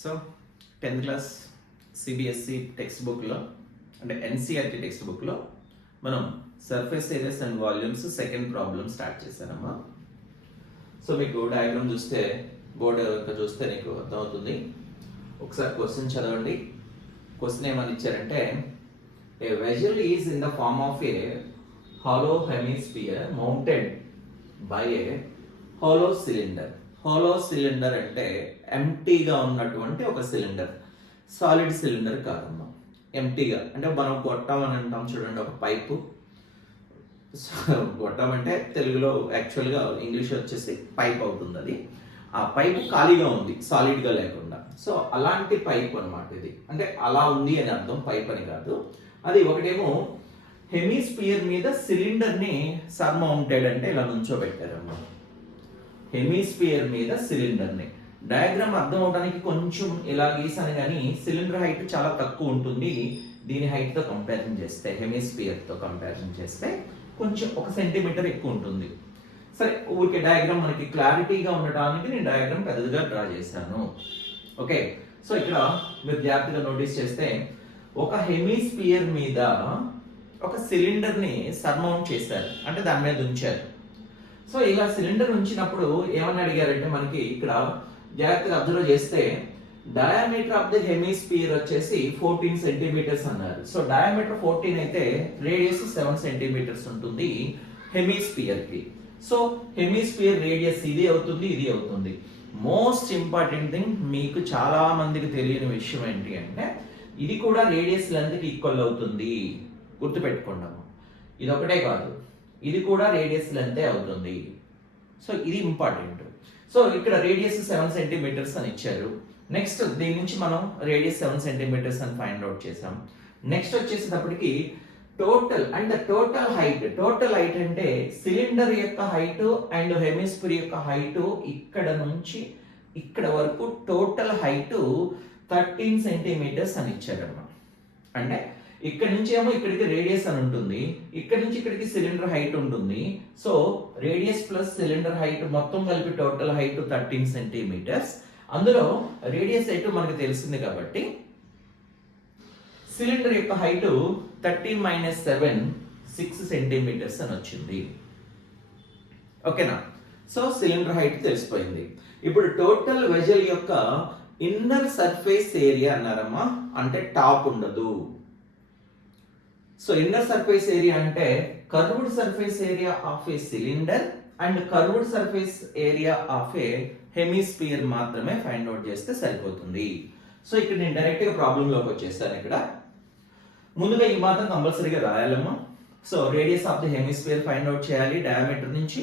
So 10th class CBSE text బుక్లో అంటే NCERT text బుక్లో మనం surface areas and volumes second problem start చేశానమ్మా. సో మీకు డయాగ్రామ్ చూస్తే బోర్డు చూస్తే నీకు అర్థమవుతుంది. ఒకసారి క్వశ్చన్ చదవండి. క్వశ్చన్ ఏమని ఇచ్చారంటే a vessel is in the form of a hollow hemisphere mounted by a hollow cylinder. Hollow cylinder అంటే ఎంటీగా ఉన్నటువంటి ఒక సిలిండర్, సాలిడ్ సిలిండర్ కాదమ్మా. ఎంటీగా అంటే మనం గొట్టం అని అంటాం చూడండి, ఒక పైపు. గొట్టం అంటే తెలుగులో యాక్చువల్గా ఇంగ్లీష్ వచ్చేసి పైప్ అవుతుంది. అది ఆ పైపు ఖాళీగా ఉంది, సాలిడ్గా లేకుండా. సో అలాంటి పైప్ అనమాట ఇది. అంటే అలా ఉంది అని అర్థం, పైప్ అని కాదు. అది ఒకటేమో హెమిస్ఫియర్ మీద సిలిండర్ని సర్మౌంటెడ్ అంటే ఇలా నుంచోబెట్టారమ్మా. హెమిస్ఫియర్ మీద సిలిండర్ని. డయాగ్రామ్ అర్థం అవడానికి కొంచెం ఇలా గీసాను, కానీ సిలిండర్ హైట్ చాలా తక్కువ ఉంటుంది దీని హైట్తో కంపారిజన్ చేస్తే. హెమిస్ఫియర్తో కంపారిజన్ చేస్తే కొంచెం 1 సెంటీమీటర్ ఎక్కువ ఉంటుంది. సరే, ఊరికే డయాగ్రామ్ మనకి క్లారిటీగా ఉండటానికి నేను డయాగ్రామ్ పెద్దగా డ్రా చేశాను. ఓకే, సో ఇక్కడ మీరు జాగ్రత్తగా నోటీస్ చేస్తే ఒక హెమిస్ఫియర్ మీద ఒక సిలిండర్ని సర్మౌంట్ చేశారు, అంటే దాని మీద ఉంచారు. సో ఇలా సిలిండర్ ఉంచినప్పుడు ఏమని అడిగారంటే మనకి ఇక్కడ జాగ్రత్తగా అబ్జర్వ్ చేస్తే డయామీటర్ ఆఫ్ ది హెమిస్ఫియర్ వచ్చేసి 14 సెంటీమీటర్స్ అన్నారు. సో డయామీటర్ 14 అయితే రేడియస్ 7 సెంటీమీటర్స్ ఉంటుంది హెమిస్ఫియర్ కి. సో హెమిస్ఫియర్ రేడియస్ ఇది అవుతుంది, ఇది అవుతుంది. మోస్ట్ ఇంపార్టెంట్ థింగ్, మీకు చాలా మందికి తెలియని విషయం ఏంటి అంటే ఇది కూడా రేడియస్ లెంత్ కి ఈక్వల్ అవుతుంది. గుర్తుపెట్టుకున్నాము. ఇది ఒకటే కాదు, ఇది కూడా రేడియస్ లెంతే అవుతుంది. సో ఇది ఇంపార్టెంట్. సో ఇక్కడ రేడియస్ 7 సెంటీమీటర్స్ అని ఇచ్చారు. నెక్స్ట్ దీని నుంచి మనం రేడియస్ 7 సెంటీమీటర్స్ అని ఫైండ్ అవుట్ చేసాం. నెక్స్ట్ వచ్చేసేటప్పటికి total and total height. Total height అంటే సిలిండర్ యొక్క హైట్ అండ్ హెమిస్ఫియర్ యొక్క హైట్ ఇక్కడ నుంచి ఇక్కడ వరకు టోటల్ హైట్ 13 సెంటీమీటర్స్ అని ఇచ్చారన్నమాట. అంటే ఇక్కడ నుంచి ఏమో ఇక్కడికి రేడియస్ అని ఉంటుంది, ఇక్కడ నుంచి ఇక్కడికి సిలిండర్ హైట్ ఉంటుంది. So radius plus cylinder height మొత్తం కలిపి టోటల్ హైట్ 13 సెంటీమీటర్స్. అందులో రేడియస్ హైట్ మనకు తెలిసింది కాబట్టి సిలిండర్ యొక్క హైట్ 13 - 7 6 సెంటీమీటర్స్ అని వచ్చింది. ఓకేనా? సో సిలిండర్ హైట్ తెలిసిపోయింది. ఇప్పుడు టోటల్ వెజల్ యొక్క ఇన్నర్ సర్ఫేస్ ఏరియా అన్నారమ్మా, అంటే టాప్ ఉండదు. సో ఇన్నర్ సర్ఫేస్ ఏరియా అంటే curved surface area of a cylinder and curved surface area of a hemisphere మాత్రమే ఫైండ్ అవుట్ చేస్తే సరిపోతుంది. సో ఇక్కడ నేను డైరెక్ట్ గా ప్రాబ్లం లోకి వచ్చేస్తాను. ఇక్కడ ముందుగా ఈ మాత్రం కంపల్సరీగా రాయాలమ్మా. So radius of the hemisphere find out చేయాలి డయామీటర్ నుంచి,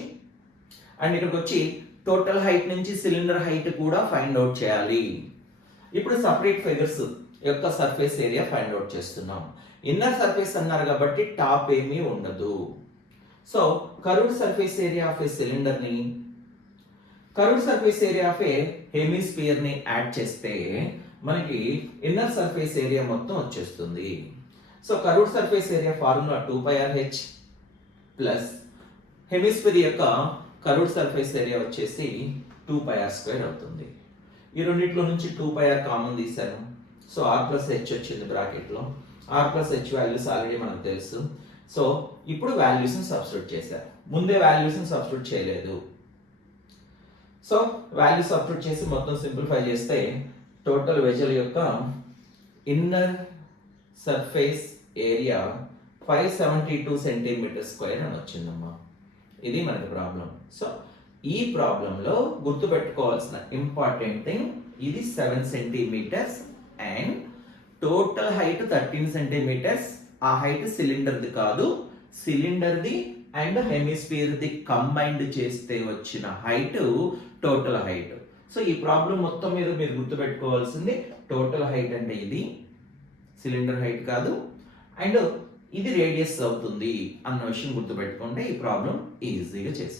అండ్ ఇక్కడికి వచ్చి టోటల్ హైట్ నుంచి సిలిండర్ హైట్ కూడా ఫైండ్ అవుట్ చేయాలి. ఇప్పుడు సపరేట్ ఫిగర్స్ యొక్క సర్ఫేస్ ఏరియా ఫైండ్ అవుట్ చేస్తున్నాం. ఇన్నర్ సర్ఫేస్ అన్నారు కాబట్టి టాప్ ఏమీ ఉండదు. So curved surface area of a cylinder ని curved surface area of a hemisphere ని యాడ్ చేస్తే మనకి ఇన్నర్ సర్ఫేస్ ఏరియా మొత్తం వచ్చేస్తుంది. So curved surface area formula 2πRh plus hemisphere యొక్క కర్వ్డ్ సర్ఫేస్ ఏరియా వచ్చేసి 2πr² అవుతుంది. ఈ రెండిట్లో నుంచి 2πr కామన్ తీశాను. సో r+h వచ్చింది బ్రాకెట్ లో. r+h వాల్యూస్ ఆల్రెడీ మనకు తెలుసు. సో ఇప్పుడు వాల్యూస్ ని సబ్స్టిట్యూట్ చేశారు, ముందే వాల్యూస్ ని సబ్స్టిట్యూట్ చేయలేదు. సో వాల్యూస్ సబ్స్టిట్యూట్ చేసి మొత్తం సింప్లిఫై చేస్తే టోటల్ వెజల్ యొక్క inner surface area 572 centimetre square అని వచ్చిందమ్మా. ఇది మనకి ప్రాబ్లం. సో ఈ ప్రాబ్లంలో గుర్తుపెట్టుకోవాల్సిన ఇంపార్టెంట్ థింగ్, ఇది 7 centimetres and total height 13 centimetres. ఆ హైట్ సిలిండర్ది కాదు, సిలిండర్ది అండ్ హెమిస్ఫియర్ది కంబైన్డ్ చేస్తే వచ్చిన హైట్ టోటల్ హైట్. సో ఈ ప్రాబ్లం మొత్తం మీద మీరు గుర్తుపెట్టుకోవాల్సింది టోటల్ హైట్ అంటే ఇది సిలిండర్ హైట్ కాదు, అండ్ ఇది రేడియస్ అవుతుంది అన్న విషయం గుర్తుపెట్టుకుంటే ఈ ప్రాబ్లం ఈజీగా చేశారు.